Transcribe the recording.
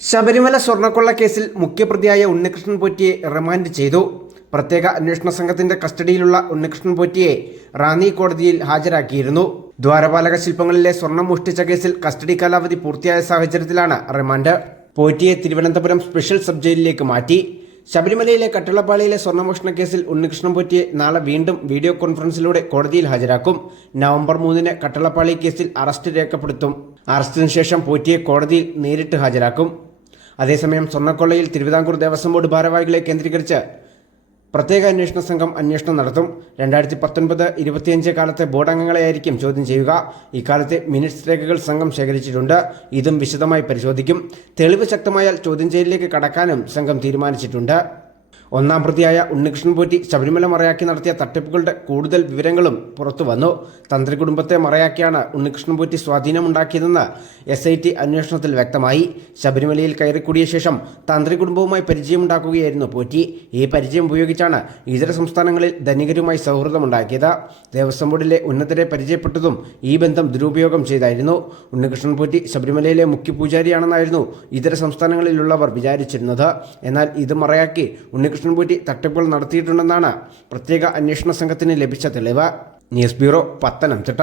ശബരിമല സ്വർണക്കൊള്ള കേസിൽ മുഖ്യപ്രതിയായ ഉണ്ണികൃഷ്ണൻ പോറ്റിയെ റിമാൻഡ് ചെയ്തു. പ്രത്യേക അന്വേഷണ സംഘത്തിന്റെ കസ്റ്റഡിയിലുള്ള ഉണ്ണികൃഷ്ണൻ പോറ്റിയെ റാന്നി കോടതിയിൽ ഹാജരാക്കിയിരുന്നു. ദ്വാരപാലക ശില്പങ്ങളിലെ സ്വർണം മോഷ്ടിച്ച കേസിൽ കസ്റ്റഡി കാലാവധി പൂർത്തിയായ സാഹചര്യത്തിലാണ് റിമാൻഡ്. പോറ്റിയെ തിരുവനന്തപുരം സ്പെഷ്യൽ സബ് ജയിലിലേക്ക് മാറ്റി. ശബരിമലയിലെ കട്ടിളപ്പാളിയിലെ സ്വർണമോഷണ കേസിൽ ഉണ്ണികൃഷ്ണൻ പോറ്റിയെ നാളെ വീണ്ടും വീഡിയോ കോൺഫറൻസിലൂടെ കോടതിയിൽ ഹാജരാക്കും. നവംബർ മൂന്നിന് കട്ടിളപ്പാളി കേസിൽ അറസ്റ്റ് രേഖപ്പെടുത്തും. അറസ്റ്റിന് ശേഷം പോറ്റിയെ കോടതിയിൽ നേരിട്ട് ഹാജരാക്കും. അതേസമയം സ്വർണക്കൊള്ളയിൽ തിരുവിതാംകൂർ ദേവസ്വം ബോർഡ് ഭാരവാഹികളെ കേന്ദ്രീകരിച്ച് പ്രത്യേക അന്വേഷണ സംഘം അന്വേഷണം നടത്തും. രണ്ടായിരത്തി പത്തൊൻപത് ഇരുപത്തിയഞ്ച് കാലത്തെ ബോർഡ് അംഗങ്ങളെയായിരിക്കും ചോദ്യം ചെയ്യുക. ഇക്കാലത്തെ മിനിറ്റ്സ് രേഖകൾ സംഘം ശേഖരിച്ചിട്ടുണ്ട്. ഇതും വിശദമായി പരിശോധിക്കും. തെളിവ് ശക്തമായാൽ ചോദ്യം ചെയ്യലിലേക്ക് കടക്കാനും സംഘം തീരുമാനിച്ചിട്ടുണ്ട്. ഒന്നാം പ്രതിയായ ഉണ്ണികൃഷ്ണൻ പോറ്റി ശബരിമല മറയാക്കി നടത്തിയ തട്ടിപ്പുകളുടെ കൂടുതൽ വിവരങ്ങളും പുറത്തുവന്നു തന്ത്രി കുടുംബത്തെ മറയാക്കിയാണ് ഉണ്ണികൃഷ്ണൻ പോറ്റി സ്വാധീനമുണ്ടാക്കിയതെന്ന് എസ് ഐ ടി അന്വേഷണത്തിൽ വ്യക്തമായി. ശബരിമലയിൽ കയറിക്കൂടിയ ശേഷം തന്ത്രി കുടുംബവുമായി പരിചയമുണ്ടാക്കുകയായിരുന്നു പോറ്റി. ഈ പരിചയം ഉപയോഗിച്ചാണ് ഇതര സംസ്ഥാനങ്ങളിൽ ധനികരുമായി സൗഹൃദമുണ്ടാക്കിയത്. ദേവസ്വം ബോർഡിലെ ഉന്നതരെ പരിചയപ്പെട്ടതും ഈ ബന്ധം ദുരുപയോഗം ചെയ്തായിരുന്നു. ഉണ്ണികൃഷ്ണൻ പോറ്റി ശബരിമലയിലെ മുഖ്യ പൂജാരിയാണെന്നായിരുന്നു ഇതര സംസ്ഥാനങ്ങളിലുള്ളവർ വിചാരിച്ചിരുന്നത്. എന്നാൽ ഇത് മറയാക്കി ഉണ്ണികൃഷ്ണൻ പോറ്റി തട്ടിപ്പുകൾ നടത്തിയിട്ടുണ്ടെന്നാണ് പ്രത്യേക അന്വേഷണ സംഘത്തിന് ലഭിച്ച തെളിവ്. News bureau Pathanamthitta.